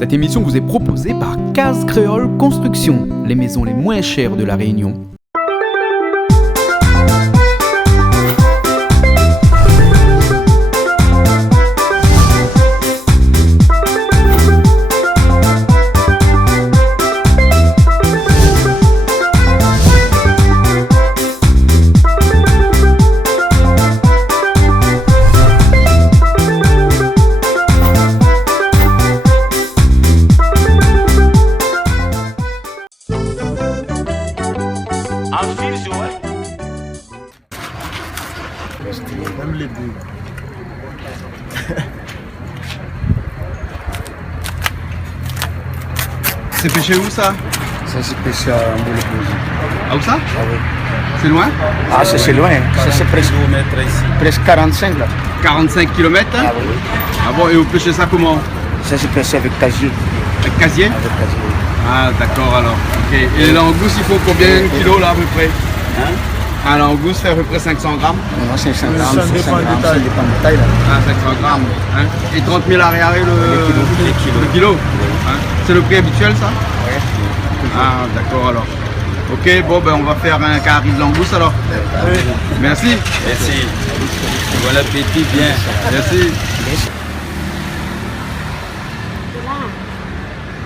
Cette émission vous est proposée par Case Créole Construction, les maisons les moins chères de la Réunion. C'est pêché où ça? Ça c'est pêché à Mbouloukouzi. Ah où ça? Ah oui. C'est loin? Ah c'est loin, ça c'est presque 45 là. 45 km? Ah oui. Ah bon, et vous pêchez ça comment? Ça c'est pêché avec casier. Avec casier? Avec casier. Ah d'accord alors. Ok. Et les langoustes, il faut combien de kilos là à peu près? Hein? Un langouste fait à peu près 500 grammes? Non, 500 grammes, ça dépend de taille là. Ah 500 grammes. Hein? Et 30 000 arriérés le kilo? Hein? C'est le prix habituel ça? Oui. Ah d'accord alors. Ok, bon ben on va faire un carré de langouste alors. Oui. Merci. Merci. Bon appétit, bien. Merci.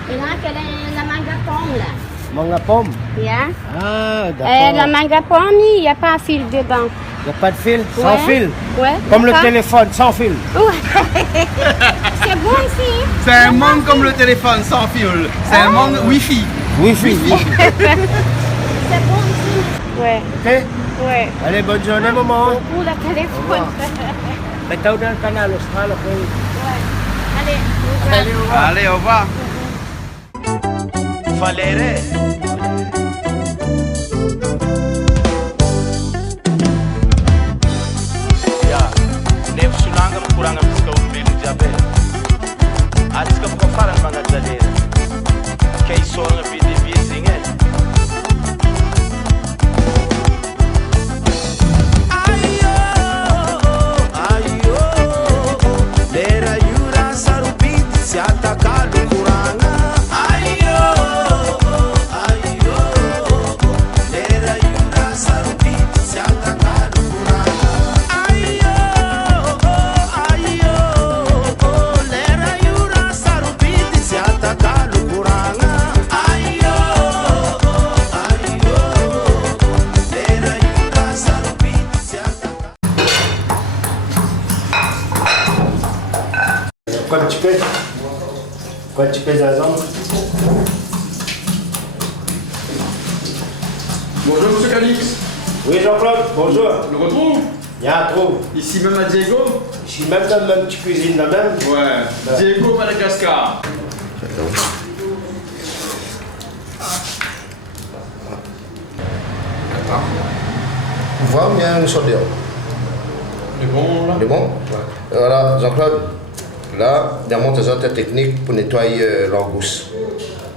Et là, quelle est la manga pomme là? Manga pomme. Yeah. Ah La manga pomme, il n'y a pas de fil dedans. Il n'y a pas de fil? Ouais. Sans fil? Ouais. Comme le D'accord. téléphone, sans fil. Ouais. C'est bon ici. C'est un monde comme le téléphone sans fil. C'est un monde Wi-Fi. Wi-Fi. C'est bon ici. Ouais. Ok? Ouais. Allez, bonne journée maman. Pour le téléphone. Mettez-vous dans le canal austral, ok? Ouais. Allez, au revoir. Allez, au revoir. Valere. Ya, nem sulanga kuranga msika umbili jabe. Atika mkafara manga zalera. Kei songa bidi bizinge. Ayo, ayo. Lera yura sarubiti si atakalu kuranga. Ayo, ayo. Lera yura sarubiti si atakalu kuranga. Ayo, ayo. Lera yura sarubiti si atakalu kuranga. Ayo, ayo. Lera yura sarubiti si atakalu. Quoi tu pèses la jambe? Bonjour Monsieur Calix. Oui Jean-Claude, bonjour. Le retrouve? Il y a un trou. Ici même à Diego? Je suis même dans la même petite cuisine là même. Ouais. Diego Madagascar. Voir bien le soudeur. C'est bon là? C'est bon? Voilà, Jean-Claude. Là, dans tes autres techniques pour nettoyer l'angouste.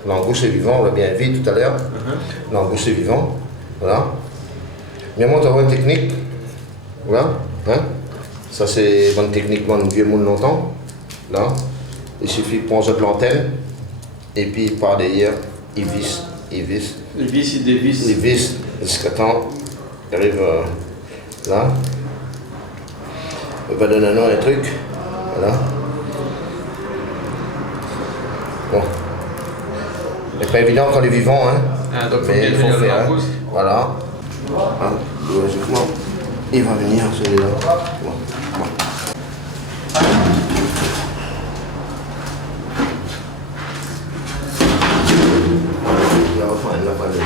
L'angouste est vivant, on l'a bien vu tout à l'heure. L'angouste est vivant. Voilà. Bien, tu as une technique. Voilà. Hein? Ça, c'est une technique, mon vieux monde longtemps. Là. Il suffit de prendre cette lanterne. Et puis, par derrière, il visse. Il visse. Les vis, il dévisse. Il visse jusqu'à temps. Il arrive là. Il va donner un truc. Voilà. Bon. C'est pas évident quand il est vivant, hein. Ah, donc Mais il faut le faire. Hein. langouste. Voilà. Hein. Logiquement, il va venir celui-là. Bon. Bon.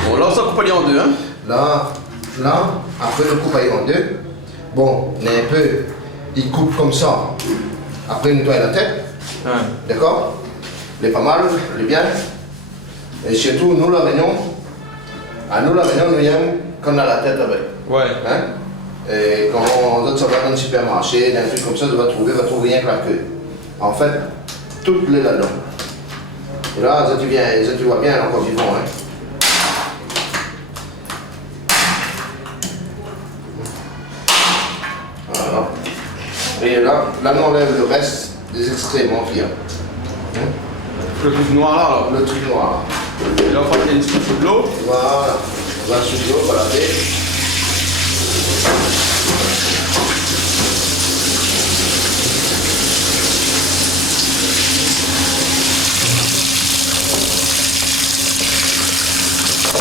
Bon, là, on s'en coupe en deux, hein? Là, après le coupe en deux, bon, on est un peu, il coupe comme ça. Après, il nettoie la tête, d'accord? Il est pas mal, il est bien. Et surtout, nous, la réunion, nous aimons quand on a la tête avec. Ouais. Hein? Et quand on doit savoir dans le supermarché, un truc comme ça, on va trouver rien que la queue. En fait, tout est là-dedans. Et là, ça tu vois bien, encore vivant, hein? Voilà. Et là, on enlève le reste des excréments qu'il y a. Hein? Le truc noir là, alors. Le truc noir. Et là, on va mettre une petite de l'eau. Voilà. On va sous l'eau, on va laver.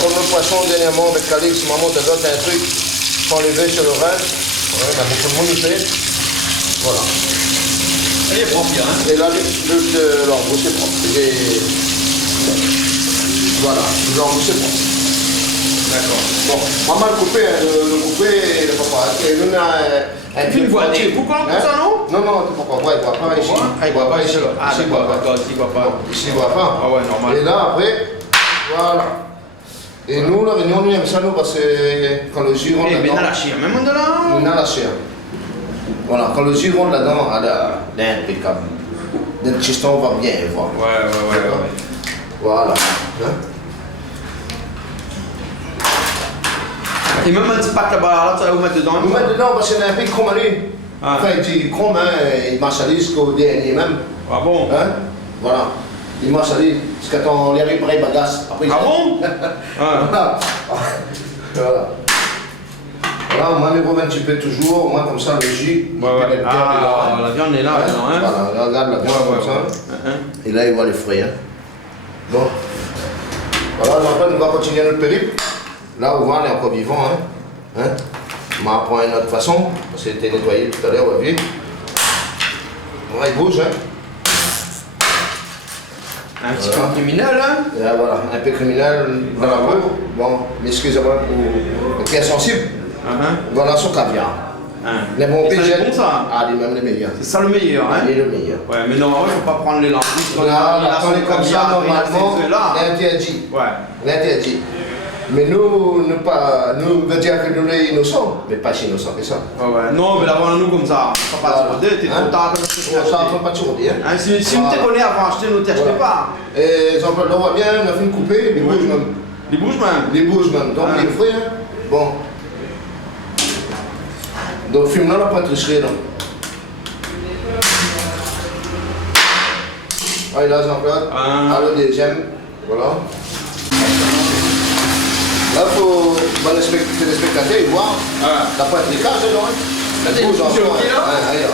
Comme le poisson dernièrement avec Calix, maman te donne un truc pour enlever sur le reste. Ouais, il y a beaucoup de monde qui fait. Voilà. Il est propre, hein. Et là, le langouste est propre. Voilà, le langouste est propre. D'accord. Bon, maman le couper, hein, le couper, le papa. Et nous, on a un Une voiture. Vous parlez comme ça, non? Non, non, tu ne vois pas, il ne voit pas ici. Il voit pas ici. Ah, Ici, il d'accord, voit pas. d'accord, ici, il voit pas. Ici, il ne voit pas. Ah ouais, normal. Et là, après, voilà. Et nous, la réunion, nous aimons ça, nous, parce que quand le jus rentre Eh, mais là-dedans. dans la chire, même de là. On a la chair. Voilà, quand le jus rentre là-dedans, elle est impeccable. Le chiston va bien voir. Ouais. Voilà. Hein? Et même un petit pack là-bas, là, tu vas vous mettre dedans. Nous mettons dedans parce qu'il y a un peu chrome à lui. Ah. Enfin, il dit chrome, hein, il marchandise jusqu'au dernier même. Ah bon? Hein? Voilà. Il marchandise jusqu'à quand les réparer bagasse. Après, Ah bon? Voilà. Voilà. Voilà, moi, je remets un petit peu toujours, au moins comme ça, le jus. Ouais. Ah, la viande est là, maintenant, hein? Voilà, regarde la viande comme ça. Et là, il voit les fruits. Hein. Bon. Voilà, donc après, on va continuer notre périple. Là, on voit, on est encore vivant. Hein. On va prendre une autre façon. C'était nettoyé tout à l'heure, on va voir. Voilà, il bouge. Hein. Un petit peu criminel, hein? Et là, voilà, un peu criminel dans la peau. Bon, mais excusez-moi pour le pied sensible. Voilà son caviar. Les bons Et ça, pieds, c'est bon, ça? Ah, les mêmes les meilleurs. C'est ça le meilleur, hein? Il est le meilleur. Ouais, mais normalement, il ne faut pas prendre les langues. Là, quand on est comme ça, normalement, là. l'interdit. Ouais. L'interdit. Mais nous, nous veut dire que nous sommes innocents, mais pas si innocents que ça. Ouais. Non, mais avant nous comme ça, on ne va pas se t'es trop tard. On s'entend pas toujours dire. Si on te connaît avant acheter, nous t'achetais pas. Et on voit bien, on a fait une coupée, les bouges même. Les bouges même. Les bouges même. Donc les fruits, hein. Bon. Donc film là, on n'a pas triché là. Ah, là, Jean-Claude. Ah, le deuxième. Voilà. Là, il faut que les spectateurs voient la pointe des cages, là. Là, t'es bouge en sur le fond, pied, là? Ouais, là.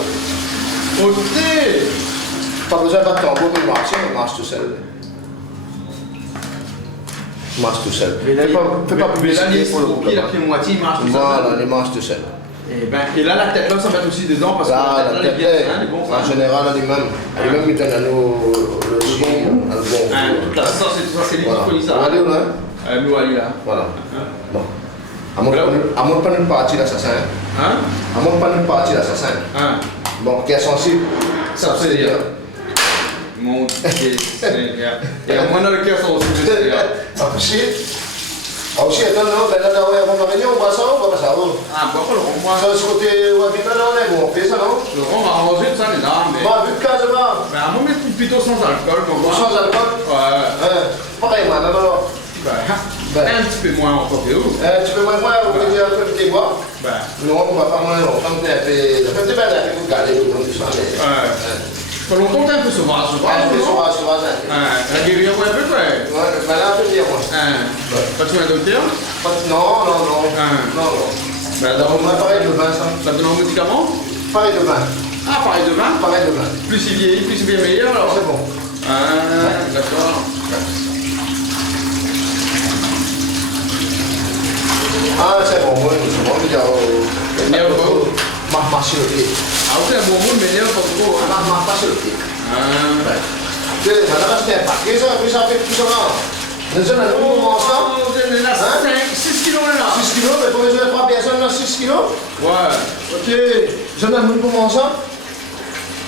Pas besoin de battre tambour pour marcher, on marche tout seul. Il marche tout seul. Fais pas publicité pour le pied, la pied moitié, il marche tout seul. Voilà, il marche tout seul. Et là, la tête là, ça va être aussi dedans parce que Là, la elle est tête, bien, hein, les bons, en général, elle est même qui donne à nous le jus, le bon. Toute la sauce et tout ça, c'est lui qui Voilà. connaît ça. On va aller où là? Nous, allez là. Voilà. Bon. À mon pas une partie l'assassin. Hein? À mon pas une partie l'assassin. Hein? Bon, qui est sensible, Ça, c'est bien. bien. Mon Dieu, Seigneur. Et à moi, dans le cœur, ça aussi, c'est bien. Aussi, attends, non, ben là, on va réunion, on va ça, on va ça. Ah, pourquoi le rond, moi? Ça, ce côté, où habite là, on est bon, on fait ça, non? Le rond, on va arranger tout ça, les dames. Mais... Bon, vu de case, là. Mais à moi, mais plutôt sans alcool, pour moi. Sans alcool? Ouais. Pareil, moi, même alors. Un petit peu moins encore que vous. Tu peux moi, vous pouvez dire un peu de tes bois? Non, on va pas moins longtemps, on fait un peu de bain, vous gardez, vous tout ça. Ouais. Ça fait longtemps que t'es un peu sauvage, Un peu sauvage, sauvage. La guérilla, ouais, un peu près. Ouais, ben là, un peu bien, moi. Pas de soin docteur? Non. Non. Ben, On va pareil de vin, ça. Ça te donne un médicament? Pareil de vin. Ah, pareil de vin? Pareil de vin. Plus il vieillit, plus il devient meilleur alors? C'est bon. Ah, d'accord. Ah, c'est bon, oui, c'est bon, mais marche sur le pied. Ah, vous êtes un bon monde, mais il n'y a pas trop. Marche sur le pied. Ah. Tu sais, ça n'a pas un paquet, ça, puis ça fait plus ou moins. Nous avons un nouveau ça. Vous êtes là, 6 kilos là. 6 kilos, mais pour les 3 personnes, là, 6 kilos. Ouais. Ok, j'en ai un nouveau ça.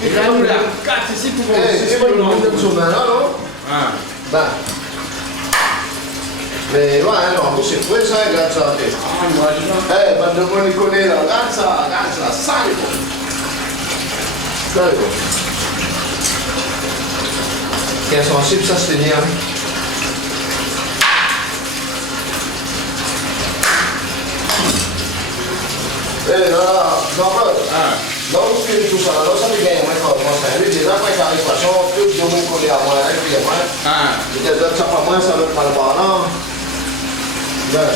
Et là, nous, là, 4 ici pour voir 6 C'est pas kilos. une nouveau là, non? Ah. Ben. Mais ouais, non, c'est frais ça, regarde ça. Ah, moi, je vois. Eh, pas de monde qui connaît là, regarde ça, ça est bon. Ça est bon. Qui est sensible, ça c'est bien. Eh là, Jean-Claude, Donc, tout ça, alors ça devient moins comme ça. Lui, déjà, quand il y a une équation, plus de monde collé à moi, et puis à moi. Peut-être que ça pas moins, ça va être mal parlant. Ben.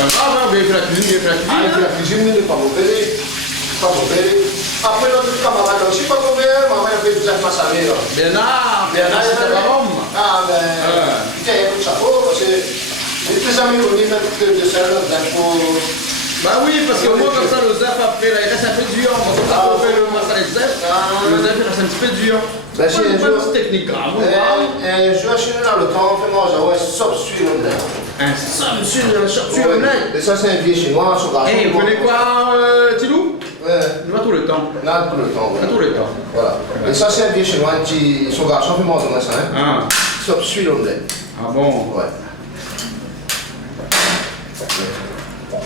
Ça va, vous avez fait la cuisine, vous avez fait la cuisine. Ah, il fait la cuisine, mais il n'est pas mauvais. Pas mauvais. Après, l'autre camarade aussi, pas mauvais. Maman, il fait déjà ma salée. Bernard, c'était pas bon. Ah, ben. Putain, il y a tout ça. Parce que les plus amis connus mettent de sel, d'impôt. Bah oui, parce que moi, comme ça, le zap après, là, il reste un peu dur. Quand on fait le masala zap, le zap, il reste un petit peu dur. Ben, si un jour. C'est technique grave. Un jour, je suis dans le temps, fais-moi un sop sur le nez. Un sop sur le nez. Et ça, c'est un vieux chinois, son garçon. Eh, vous connaissez quoi, Tilou? Ouais. Pas tout le temps. Pas tout le temps, Pas tout le temps. Voilà. Et ça, c'est un vieux chinois, son garçon, fais-moi ça, hein. Sop sur le nez. Ah bon? Ouais.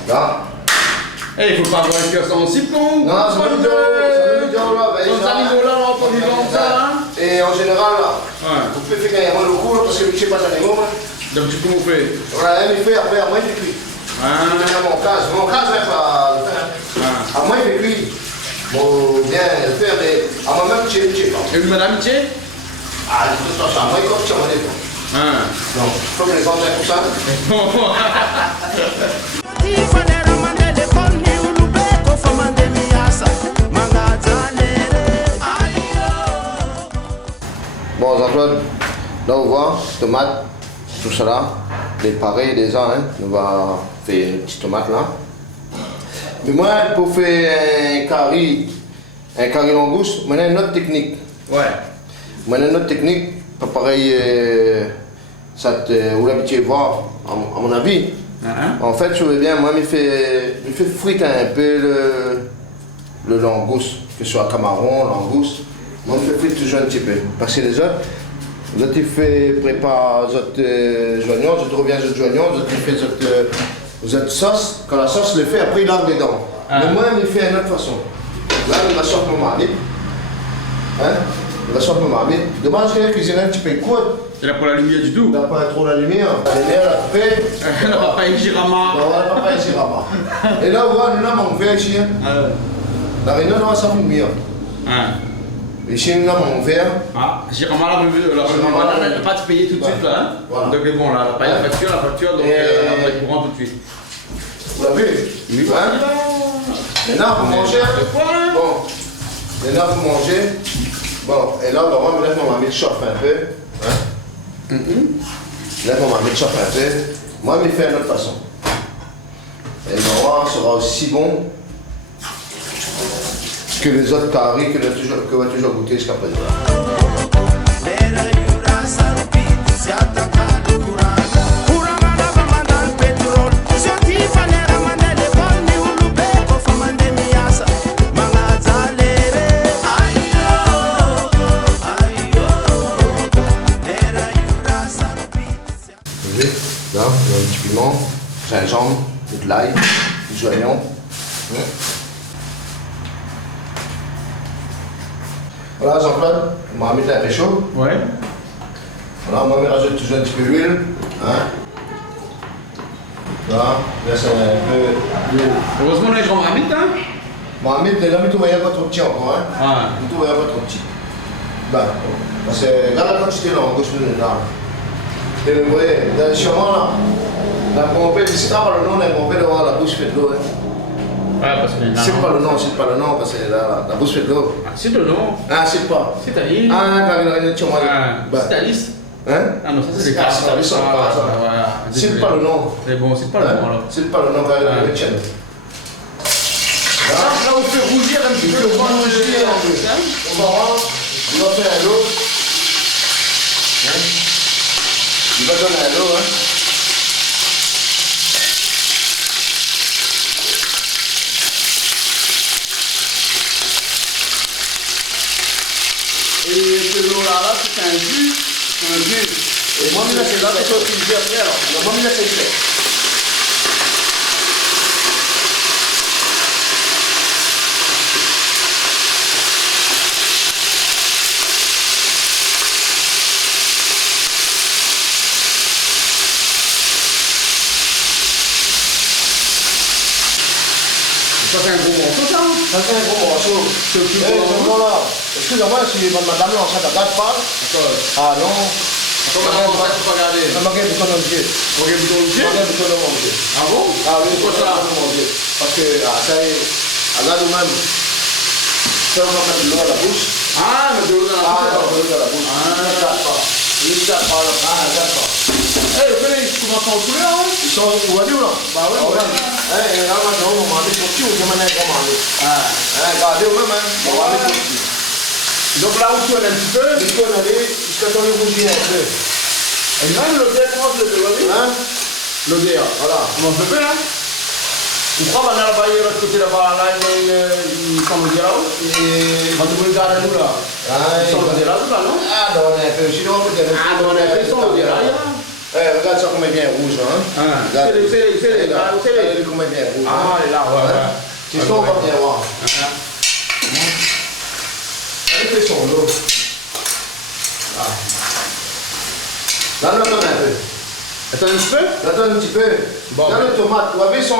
Là. Eh, il faut pas avoir un cœur sensible quand Non, ça veut dire là, sans animaux là, on peut vivre comme ça. Et en général, là, vous pouvez faire gagner moins le coup, parce que je ne sais pas d'animaux. Donc, du coup, on fait. Voilà, il fait après, à moins il fait cuire. Mon cas, n'est pas le faire. À moins il fait cuire. Bon, bien le faire, mais à moi même, je ne sais pas. Et vous, madame, tu sais? Ah, de toute façon, à moi, il coûte sur mon époque. Donc, il faut que les gens aient pour ça. Bon, Jean-Claude, là on voit, tomates, tout ça là, les pareils déjà, hein, on va faire une petite tomate là. Mais moi, pour faire un curry langouste, moi j'ai une autre technique. Ouais. Moi j'ai une autre technique, pas pareil, vous l'habituez voir, à mon avis. En fait, je veux bien, moi, je fais friter un peu le langouste, que ce soit camaron, langouste. Moi, je fais friter toujours un petit peu. Parce que les autres, ils préparent les autres oignons, les autres reviennent les autres oignons, les autres les autres sauces. Quand la sauce le fait, après, il lave dedans. Mais moi, je fais d'une autre façon. Là, il va sortir mon marmite. Hein? Il va sortir mon marmite. Dommage que la cuisine un petit peu courte. C'est là pour la lumière du tout. Il n'a pas trop la lumière. La lumière, la coupée. Le papa est girama. Non, le papa est girama. Et là, on voit, nous avons mon verre ici. La réunion, on va s'en mieux. Ici, nous avons mon verre. Ah, girama, là, on n'a pas te payer tout de suite, là. Voilà. Donc, bon, là, la facture, donc on va être courant tout de suite. Vous l'avez? Oui. Maintenant, vous mangez. Bon. Maintenant, vous mangez. Bon, et là, on va mettre mon mamie chauffe un peu. Là, mon mamie chauffe un peu. Moi, je fais d'une autre façon. Et le roi sera aussi bon que les autres caries que vous avez toujours goûté jusqu'à présent. Là, il y a un petit piment, gingembre, de l'ail, des oignons. Voilà, Jean-Claude, on va mettre un peu chaud. Ouais. Voilà, moi, je rajoute toujours un petit peu d'huile. Hein. Là, laisse un peu d'huile. Heureusement, on a les gens marmite, hein? Mohamed, les amis, tout va y avoir pas trop petit encore. Hein. Tout va y avoir pas trop petit. Ben, parce que regarde la quantité là, en gauche de là. Et vous voyez, chez moi là, la pompée, si tu n'as pas le nom, la pompée doit avoir la bouche faite d'eau. Ouais, parce que C'est pas le nom, parce que la bouche fait de l'eau. Ah, c'est le nom. Ah, c'est pas. C'est Thalys. Ah, quand il a chez moi. C'est Thalys. Hein? Ah non, ça c'est des cartes. C'est pas le nom. C'est bon, c'est pas le nom alors. C'est pas le nom quand il a chez nous. Là, on fait rougir un petit peu. On va rougir un peu. On va voir. Il va faire un lot. Il va donner un lot, hein. Et ce lot-là, c'est un jus. C'est un jus. Et moi, c'est là que je vais utiliser après alors. Moi, c'est fait. Ça, c'est un gros Ça c'est un gros morceau. C'est le plus Eh, gros. c'est bon là. Excusez-moi si madame là en train de regarder pas. Ah non. Comment ça, tu peux regarder? Ça m'a gagné bouton de Dieu. Ok, bouton de pied. Ça m'a bouton de mon Dieu. Ah bon? Ah oui, Pourquoi ça? mon Dieu. Parce que, ça y est, regarde nous-mêmes. Ça on va mettre de l'eau à la bouche. Ah, mais de l'eau dans la Ah, bouche. de l'eau à la bouche. Ah. Ne regarde pas. Ne regarde pas. Ah, ne regarde pas. Eh, vous connaissez, ils commencent en couleur, hein? Ils sont où à nous là? Bah ouais, ouais. Eh, là, on va manger pour qui ou comment on va manger? Ah. Regardez vous-même, hein. On va manger pour qui? Donc là où tu en as un petit peu, Il faut aller jusqu'à ton rougir un peu. et même l'odeur, comment tu le fais? Hein? L'odeur. Voilà. Comment on peut faire, hein? Tu crois qu'on a là-bas, il y a l'autre côté là-bas, là, il sent l'odeur là-haut? Et... Quand tu me regardes à nous là, Ah, il sent l'odeur là-haut, là, non? Ah, non, on a un peu. Sinon, on peut dire. Ah, donc on a fait son l'odeur là, Eh, regarde ça comme elle est bien rouge, hein. Ah, Regarde. c'est les, Regarde, c'est les. regarde comme elle est bien rouge. Ah, elle est là, ouais, ouais. C'est ça, on va bien voir. Elle fait son lot. Là. Là, on attend un peu. Attends un petit peu. Attends un petit peu. Bon, Dans le tomate, vous avez son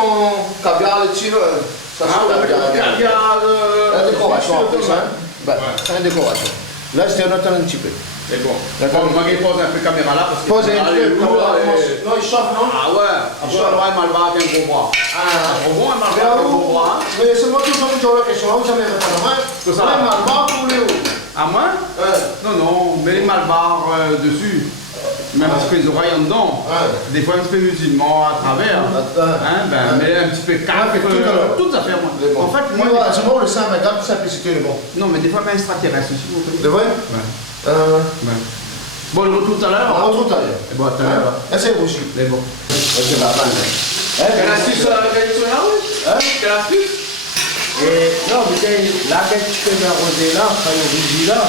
caviar là-dessus, là. Ça Ah, sent ouais, caviar. La décoration en plus, hein. Ouais. C'est une décoration. Là, c'était on attend un petit peu. C'est bon. D'accord. Bon, je pose un peu la caméra là parce que. Posez un Ah, peu. il est lourd, Non, il chauffe, non? Ah ouais. Après, on va mal voir avec un gros bras. Ah. Au moins, mal Mais voir avec un gros où? bras. Mais c'est moi qui vous pose la question. Vous savez répondre à moi. C'est ça. Même Malbar pour les hauts. À moi? Non, non, mais les malbars dessus. Même un petit peu les oreilles en dedans. Ouais. Des fois un petit peu musulman à travers. Hein, ben, mais un petit peu cap. tout alors. Toutes affaires, moi. C'est bon. En fait, moi. Voilà, c'est bon, le simple, regarde, simplicité, le bon. Non, mais des fois, même extraterrestre aussi. Vous De vrai? Ouais. Ouais. Bon, le retour tout à l'heure. On retrouve tout à l'heure. Bon, tout à l'heure. Là, c'est rouge. Mais bon. Ok, bah, Quelle astuce là, oui? Hein? Quelle astuce? Et non, mais là, quand tu fais l'arroser là, quand il rougit là,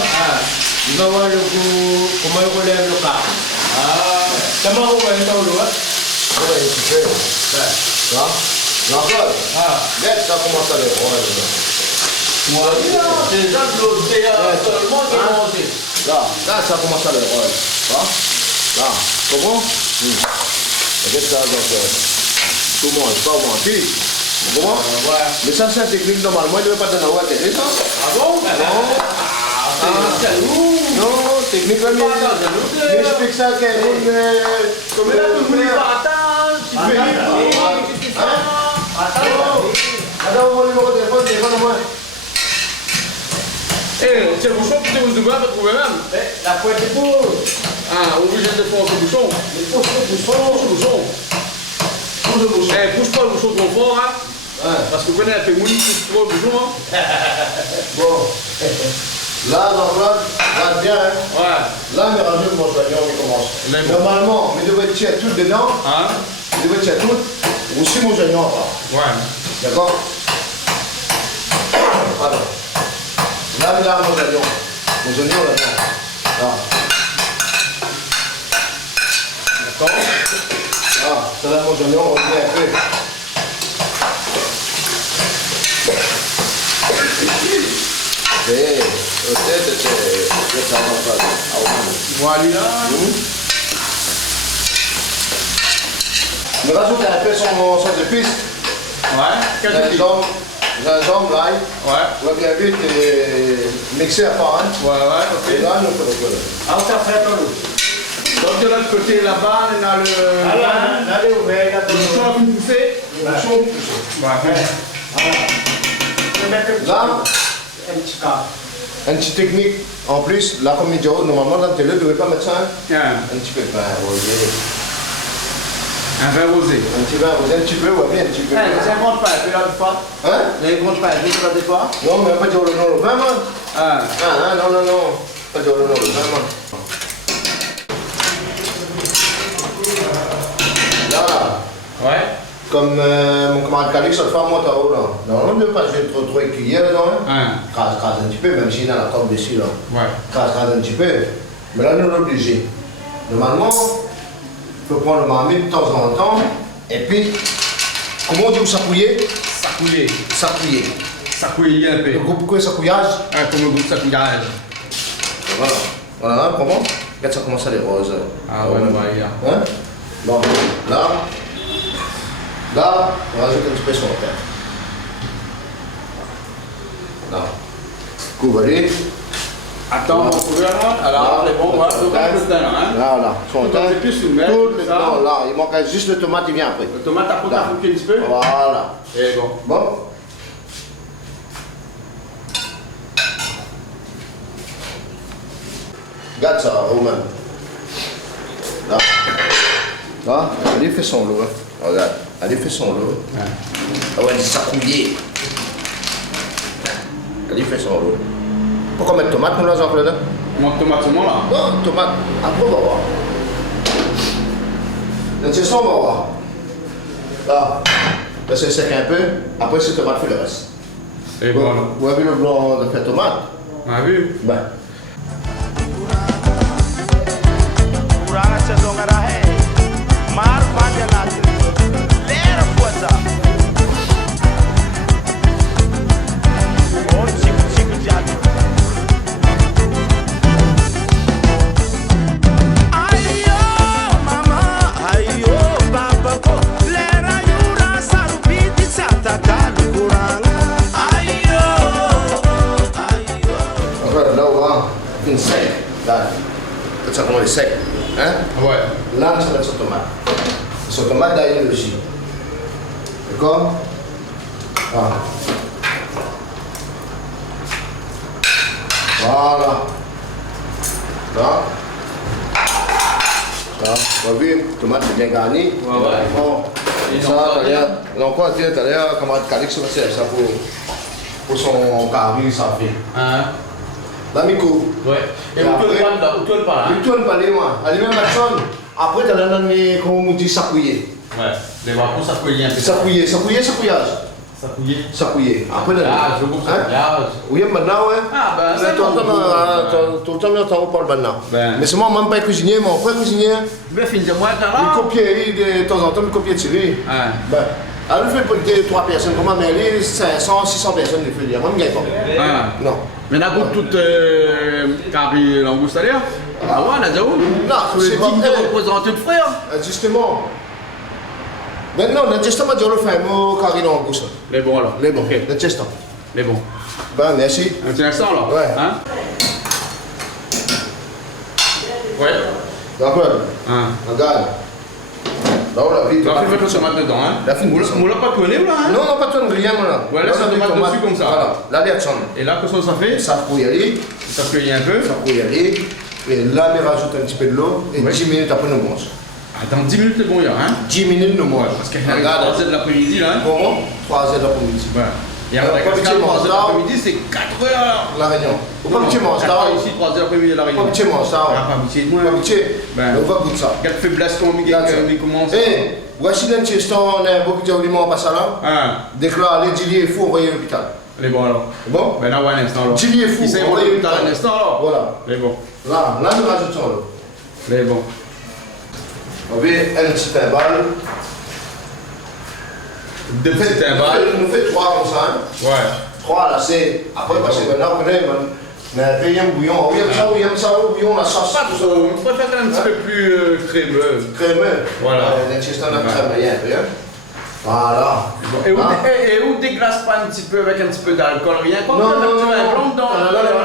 il va voir le goût, comment il relève le câble. Ah. Comment on va le temps là? Ouais, tu fais. Là. Jean-Claude. Net, ça commence à aller. Moi, c'est déjà de l'autre seulement qui est monté. Là, ça commence à aller. Là. Comment? Regarde ça, donc. Comment? C'est pas mentir. Comment? Ouais. Mais ça, c'est une technique normalement, il ne devait pas donner à voir télé, ça. Ah bon? C'est jaloux. Non, technique, mais j'explique ça à quelqu'un. Comme là, tu me dis pas, attends, tu fais Attends, on va le numéro de téléphone, moi. Eh, c'est le bouchon, tu vous devez pas trouver même. La pointe est beau. Ah, obligé de faire ce bouchon. Il faut le bouchon. Pousse le bouchon. Pousse le bouchon. Eh, pousse pas le bouchon trop fort, hein. Parce que vous connaissez, elle fait mouiller, pousse trop le bouchon, hein. Bon. Là, Jean-Claude, regarde bien, hein. Ouais. Là, mes rangées, mon joignant, on commence. Mais bon. Normalement, mais devrait tirer tout dedans. Hein? Il devrait tirer tout. Aussi, mon joignant, pas. Ouais. D'accord? Pardon. Là, il a mon joignant. Mon joignant, là. D'accord. Ah, ça là, mon joignant, on revient un peu. Voilà. Me rajoute un peu son épice. Ouais. Quel type? Gingembre, l'ail. Ouais. On va bien vite mixer à part. Hein. Ouais, ok. Et là, nous faisons Ah, ça fait ton Donc de l'autre côté là-bas, on a le. Ah là, il est ouvert, là. Le bouchon a pu pousser. le bouchon. Ouais. Je vais mettre un petit câble. Une petite technique en plus, là comme il dit, normalement dans le télé, vous ne devez pas mettre ça. Hein. Un Un petit peu de vin rosé. vin rosé. Un petit vin rosé, un petit peu, ouais, bien un petit peu. C'est un grand pain, tu l'as des fois. Hein? Les grands pains, tu l'as des fois. Non, mais pas dire le nom, le vin, man. Ah. Ah, non, non, non. Pas dire le nom, le vin, man. Là, Ouais. comme mon camarade Calix, ça te fait un monte à haut, là. Normalement, on ne peut pas jouer trop écuyer là-dedans. Hein. Crase un petit peu, même s'il y a la table dessus, là. Ouais. Crase un petit peu. Mais là, nous, on est obligé. Normalement, il faut prendre le marmite de temps en temps. Et puis, comment on dit sapouiller? Sapouiller. Sapouiller. Sapouiller un peu. Le groupe quoi, sapouillage? Ah, comme le goût de sapouillage. Voilà. Voilà, comment? Regarde, ça commence à les roses. Ah ouais, ouais, Hein? Bon, là, on rajoute un petit peu sur la terre. Couvrez. Attends, mon gouvernement. Alors, les bons, on va tout le temps, hein. Voilà. C'est plus sous le mètre. Non, là, il manque juste le tomate, il vient après. Le tomate, t'as foutu un petit peu. Voilà. Et bon. Bon. Regarde ça, Romain. Là. Là, allez, fais son lot. Hein. Regarde, allez, fais son lot. Ah ouais, ça couillé. Allez, fais son lot. Pourquoi mettre tomate, nous, là, Jean-Claude? Mon tomate, c'est moi, là. Non, tomate. Après, on va voir. C'est ça, on va voir. Là, là c'est sec un peu. Après, c'est tomate, fait le reste. Et bon. Vous avez le blanc de faire tomate? On a vu? Ben. Kuranga chazongara hai mar vanjalat lera poza o chiku chiku jadu ayo mama ayo baba ko lera yura sarubiti satakalu kuranga ayo Voilà, là, on va une sec. Là, ça commence sec. Hein? Ouais. Là, on va mettre sa tomate. Sa tomate derrière le jus. D'accord? Voilà. Voilà. Là. Ça, vous avez vu, tomate est bien garnie. Ouais. Bon. Ça, tout à l'heure, l'encore tout à l'heure, camarade Calix, c'est ça pour son carré, ça fait. Hein? Là, Miko. Ouais. Et où tu le parles là? Où tu le parles? Tu le parles, moi. Allez, même personne. Après, tu as l'année, comment on dit, sapouiller. Ouais. Les vacances, ça couille un peu. Sapouiller, sapouillage. Sapouiller. Sapouiller. Après, Ah, je comprends. Oui, maintenant, ouais. Ah, ben, C'est tout le temps, on parle maintenant. Ben. Mais c'est moi, même pas cuisinier, mon frère cuisinier. Mais fin de mois, t'as Il là? copie de temps en temps, il copie de série. Hein. Ben. Alors, il fait pour 3 personnes, comment, mais les 500, 600 personnes, il fait dire. Moi, je ne gagne pas. Hein. Non. Mais on a goûté toute carré langouste à l'air. Ah ouais, on a déjà où? Non, C'est c'est pas pas de représenté de frère. Justement. Maintenant, dans le justement, je le fais, moi, carré dans le goût. Les bons alors. Les bons, Ok. le justement. Les bons. Ben, merci. Un petit accent là. Ouais. Hein? Ouais. D'accord. Hein. Regarde. Là, on l'a vite. Tu vas faire le tomate dedans, hein? La fin. Moula pas tourné là, hein? Non, non, pas ton rien, là. Ouais, laisse la tomate dessus comme ça. Voilà. Là, les actions. Et là, qu'est-ce que ça fait? Ça peut y aller. Ça cueillit un peu. Ça peut y aller. Et là, on rajoute un petit peu de l'eau. Et 10 minutes après, nous mange. Attends, 10 minutes c'est bon, hein? 10 minutes, nous mange. Parce qu'il arrive à 3h de l'après-midi là, hein? Comment 3h de l'après-midi. Ouais. Et après, Pas quand petit 3h de mange, l'après-midi, c'est 4h. La réunion. Ou pas petit mange, là. Ici, 3h de l'après-midi à la Pas réunion. petit mange, là. Ah, pas petit, moi. Pas petit. Ben. On va goûter ça. Quelle faiblesse qu'on me commence. Eh, voici d'un teston, on a beaucoup de aliments passés là. Ah, Déclaré, Dili est fou, envoyé à l'hôpital. les bons alors. Bon? Ben là, ouais, un instant là. Dili est fou, Il s'est envoyé envoyé à un instant là. Voilà. Les bons. Là, là, nous rajoutons là. Les bons. On va un petit timbal. Deux petits timbales. Nous fait 3 comme ça. Hein? Ouais. 3 là, c'est. Après, parce que maintenant, on connaît, mais payer un bouillon. Oui, il aime ça, le bouillon, la sauce. Pas tout ça. On préfère un petit peu plus crémeux. Crémeux. Voilà. Les testons, on a crémeux, un peu. Voilà. Et où déglace pas un petit peu avec un petit peu d'alcool, rien comme Non, ça, non, un petit non. peu un blanc dedans.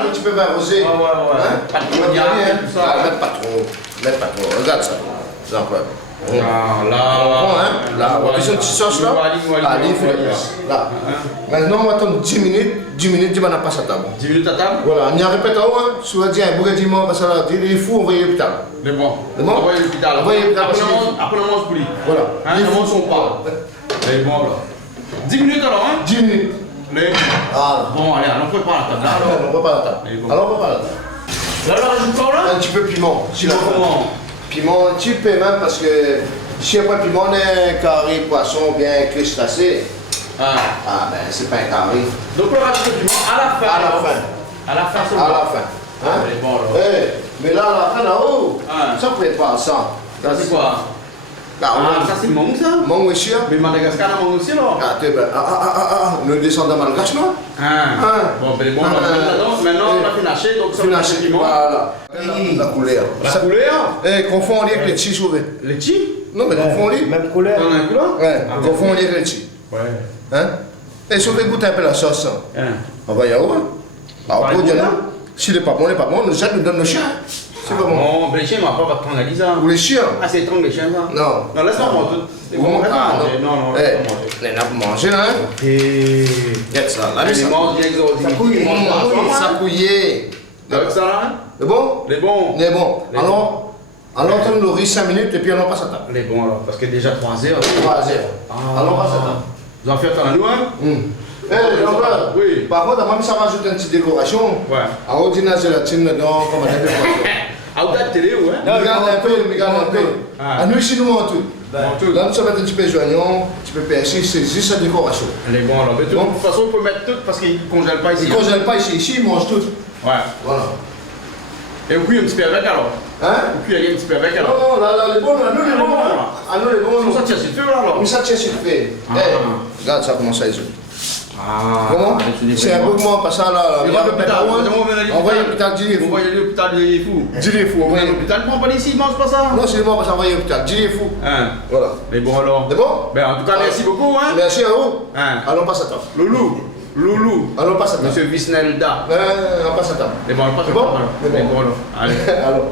Un petit peu vin rosé. Ah ouais. Pas de cognac, tout ça. Ah, mettre pas trop. Mettre pas trop. Regarde ça. Jean-Claude. Ah, là, Là, on va faire une petite sauce là. Allez, là. Maintenant, on va attendre 10 minutes. 10 minutes, tu vas passer à table. 10 minutes à table. Voilà, on y a répété, si on dit un bouquet dimanche, parce que là, il est fou, on va y à l'hôpital. C'est bon. C'est bon? On va à l'hôpital. On va à l'hôpital. Après, on mange pour lui. Voilà. Hein, on mange son pas. C'est bon là. 10 minutes alors, hein? 10 minutes. Les... Ah. Bon, allez, on prépare la table. Alors, on va pas la table. Bon. Alors, on va pas la table. Là, on rajoute quoi là? Un petit peu piment. Tu vois comment? Piment, un petit peu même, parce que si après piment, on a un carré poisson bien crustacé. Ah, ben, c'est pas un carré. Donc, on rajoute le piment à la fin. À la fin. À la fin seulement. À la fin. Hein? Elle est bon là. Mais là, à la fin, là-haut, Ah. ça prépare ça. Ça, c'est quoi? Ah, Ça, c'est mon ça? mon monsieur. Mais Madagascar, on aussi là. Ah, t'es ben. Nous descendons malgache, non? Bon, ben bon, maintenant, on a fait lâcher, donc ça va faire piment. Voilà. La couleur. La couleur? Confond avec les petits sauvés. Les chi? Non, mais confond les. Même couleur. T'en as un couleur? Ouais, confond avec les petits. Ouais. Hein? Et si on veut goûter un peu la sauce, on va y avoir. Alors, pour dire non, s'il n'est pas bon, nous jette, nous donne nos chiens. C'est pas bon. Non, les chiens, on va pas prendre la lisa. Ou les chiens. Ah, c'est étrange les chiens, ça. Non. Non, laisse-moi manger. Vous mangez? Ah, Non, non. laisse-moi Eh, manger. les nappes manger, là, hein? Regarde ça, là, Les ça. mange bien exorbités. Ça couillé. Avec ça, là? C'est bon? Les bons. Les bons. Alors, on nourrit 5 minutes et puis on en passe à table. Les bons, alors. Parce que déjà 3 heures. 3 heures. Alors, on passe à table. Vous en faites un à nous, hein? Eh, Jean-Claude, Oui. par contre, même ça va ajouter une petite décoration. Ouais. En haut, il y a la gélatine dedans, comme un décoration. Ah, vous êtes télé, ouais? Regarde un peu. Ah. À nous, ici, nous, on tout. Bon, tout. Là, tu vas mettre un petit peu de joignon, un petit peu de persil, c'est juste la décoration. Les bons, alors. Mais de toute façon, on peut mettre tout parce qu'ils ne congèlent pas ici. Ils ne congèlent pas ici, ils mangent tout. Ouais. Voilà. Et vous cuisez un petit peu avec alors? Hein? Vous cuisez un petit peu avec alors? Non, là, les bons, là, nous, les bons. Ah, nous, les bons. Comment ça tient sur le feu là alors? Mais ça tient sur le feu. Regarde ça, comment ça est. Ah. Comment? C'est un peu comment passer là. On va à l'hôpital. On va à l'hôpital, dis-les On fous. va à l'hôpital de fou. Dis-les fous, on On va va à l'hôpital, on va ici, ils mangent pas ça. Non, c'est moi, parce qu'on va à l'hôpital, dis-les fous. Hein. Voilà. Mais bon alors. C'est bon? Ben en tout cas, merci beaucoup, hein. Merci à vous. Hein. Allons passe à table. Loulou. Allons passe à table. Monsieur Visnelda. On passe à table. Mais bon, on passe à C'est bon? table alors. C'est bon. Mais bon alors. Allez. Alors.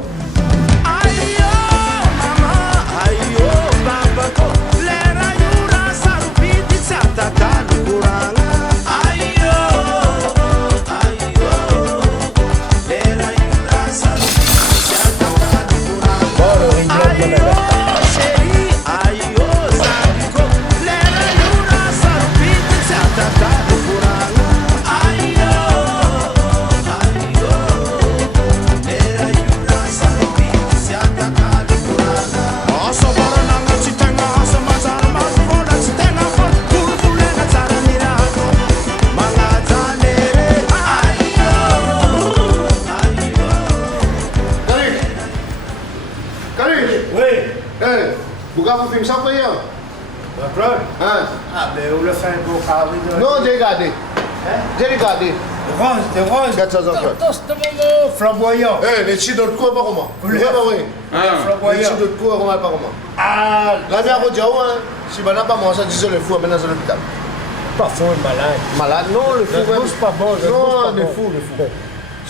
Vous filmez ça pour hier? Jean-Claude? Hein? Ah, mais on le fait un beau carré de... Non, j'ai regardé. J'ai regardé. De rose. Regarde ça encore. Dans ce moment flamboyant. Eh, les chis de l'autre côté, pas comment? Vous le Oui, bah oui. Ah. Les Flamboyant. chis de l'autre côté, pas comment? Ah, La mère au Diao, hein. Si on n'a pas mangé, disons le fou, maintenant c'est l'hôpital. pas fou, malade. Malade? Non, le fou, Le ouais. goût, c'est pas bon. Non, le fou, le fou.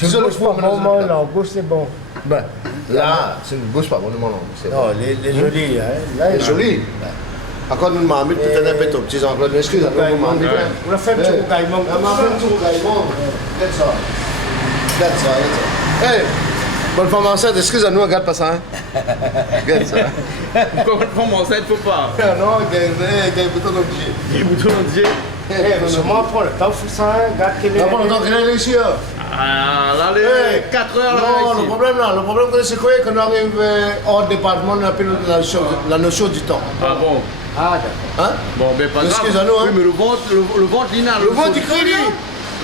Disons le fou, pas maintenant bon, c'est moi, l'hôpital. l'angouste, c'est bon. Ben, là, c'est une gauche pas bon, non, c'est Non, les jolis, hein. Là, C'est joli. Encore une marmite, tout un peu petit Jean-Claude, excusez-moi, vous marmite. On a fait un petit rougaillement. On a fait un petit rougaillement. Regarde ça. Regarde ça, regarde ça. Hey, bonne femme enceinte, excusez-nous, regarde pas ça. Hein. Regarde ça. Pourquoi on mange ça, il faut pas. Non, il y a un bouton d'objet. Il y a un bouton d'objet. Eh, seulement pour le temps, faut ça, regarde qu'il est... Pas longtemps qu'il est ici. Ah, là, les Hey. 4 heures là. Non, ici. le problème là, c'est quoi qu'on arrive hors département, on appelle la notion du temps. Ah bon. Ah, d'accord. Hein? Bon, ben pas grave. Excusez-nous, hein. Oui, mais le ventre, Lina, Le vent il crie,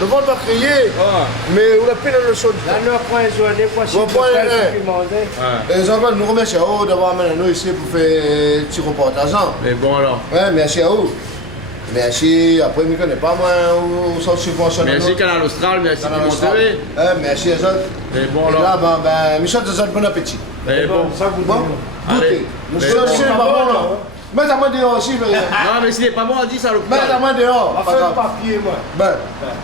le vent va crier, Ah. mais on appelle la notion du temps. Là, nous, après, journée, quoi, si Bon, tu point, fais eh. ce qu'il demandait. Ouais. Jean-Claude, nous remercions d'avoir amené nous ici pour faire un petit reportage. Mais bon alors. Ouais, merci à vous. Merci, après, je ne connais pas moi, où sont subventionnés. Merci Canal Austral, merci Canal pour mon Austral. TV. Merci à vous. Mais bon Et alors. là, Michel, bon appétit. Mais bon. Ça, vous Bon, Allez. goûtez. Mais Monsieur, bon. c'est pas bon là. Mets ta main dehors aussi, mais Non, mais s'il n'est pas bon, on dit ça à mets ta l'hôpital. main dehors. On va pas faire grave. le papier, moi. Ben,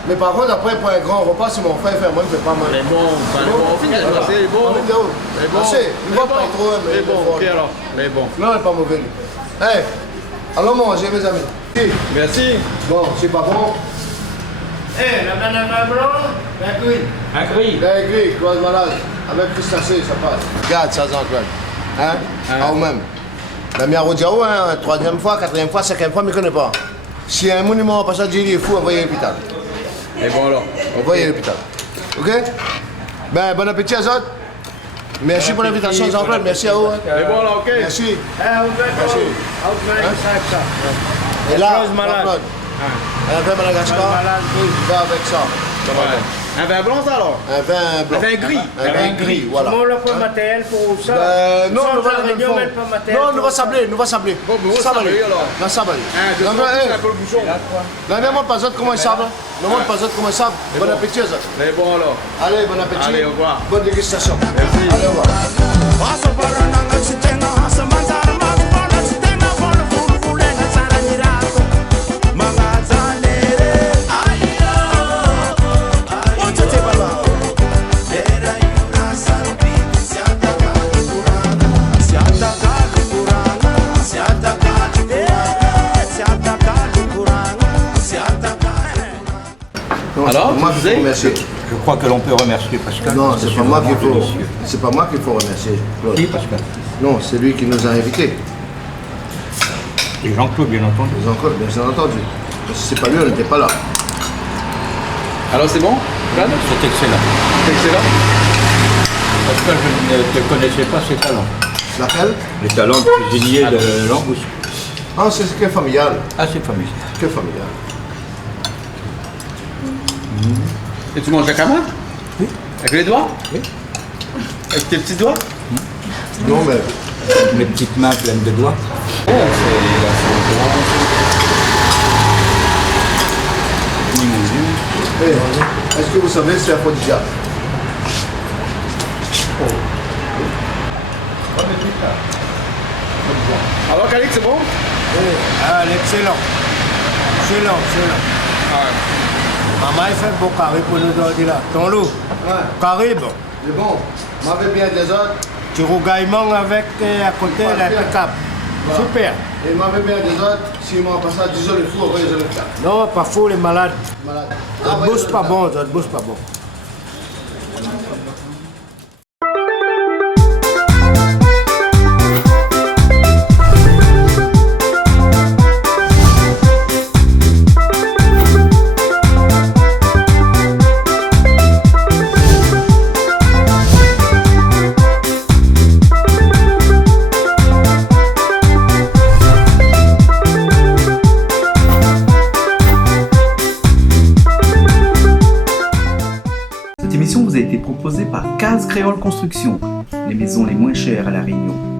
mais par contre, après, pour un grand repas, si mon frère fait, moi, je ne fais pas mal. Mais bon, ça Bon, on finit de voilà. passer, bon. On est dehors. Mais bon. Assez, il va pas trop, mais Mais il bon, est fort. ok alors. Mais bon. Non, il n'est pas mauvais. lui. Hey, allons manger, mes amis. Si. Merci. Bon, c'est pas bon. Eh, la banane blanc, la grille. Un gris. Là, gris, cloise malade. Avec crustacés, ça passe. Regarde ça, Jean-Claude. Hein? Ah, ou même. La mienne au Diao, hein, 3e fois, 4e fois, 5e fois, je ne connais pas. Si y a un monument, pas ça, il est fou, envoyez à l'hôpital. Et bon alors. Envoyez à l'hôpital. Ok? Ben, bon appétit à autres. Merci pour l'invitation, Jean-Claude. Merci à vous. Hein. Mais bon alors, ok. Merci. Eh, on va Merci. ça. Et là, Cloise malade. Jean-Claude. Un vin Madagascar. Malade, oui. Va avec ça. Ouais. Un vin blanc ça alors. Un vin blanc. Un vin gris. Un vin gris, voilà. Comment on a pas de matériel pour ça? Non, Sans nous va la le réunion, même pas matériel. Non, nous va sabler, nous va sabler. Bon, mais on va Ça va sabler, aller. alors. Non, ça va aller. Un, deux, Donc, trois, hey, un peu le bouchon. non, mais moi, pas autre comment ils savent. Non, moi, pas autre comment ils savent. Bon bon. appétit, ça. Mais bon alors. Allez, bon appétit. Allez, au revoir. Bonne dégustation. Merci. Allez, au revoir. Mga zanere, ayo, ayo. Alors, c'est moi tu qu'il faut disais remercier. Je crois que l'on peut remercier Pascal. Non, parce que c'est pas moi qu'il vraiment faut. délicieux. C'est pas moi qu'il faut remercier, Claude. Qui, Pascal? Non, c'est lui qui nous a invités. Et Jean-Claude, bien entendu. Les encore, bien entendu. Parce que c'est pas lui, on n'était pas là. Alors, c'est bon, Vlad? C'est excellent. C'est excellent. Pascal, je ne te connaissais pas ses talents. Laquelle? Les talents de cuisinier de langouste. Ah, c'est que familial. Ah, c'est familier. Que familial. Et tu manges avec la main? Oui. Avec les doigts? Oui. Avec tes petits doigts? Non, mais Mes petites mains pleines de doigts. Oh, est-ce que vous savez c'est aphrodisiaque? Alors, Calix, c'est bon? Ah, excellent. Excellent, excellent. Maman, il fait un beau carré pour nous aujourd'hui là. Ton loup. Ouais. Carré, bon. C'est bon. M'avez bien des autres. Tu rougaillement avec à côté Pas la bien. cap. Voilà. Super. Et m'avez bien des autres. Si m'en passe à 10 ans le fou, après ils ont le cas. Non, pas fou les malades. Malade. Ça ouais, bouge ils ont pas le bon, ça bouge pas bon. Cette émission vous a été proposée par Case Créole Construction, les maisons les moins chères à La Réunion.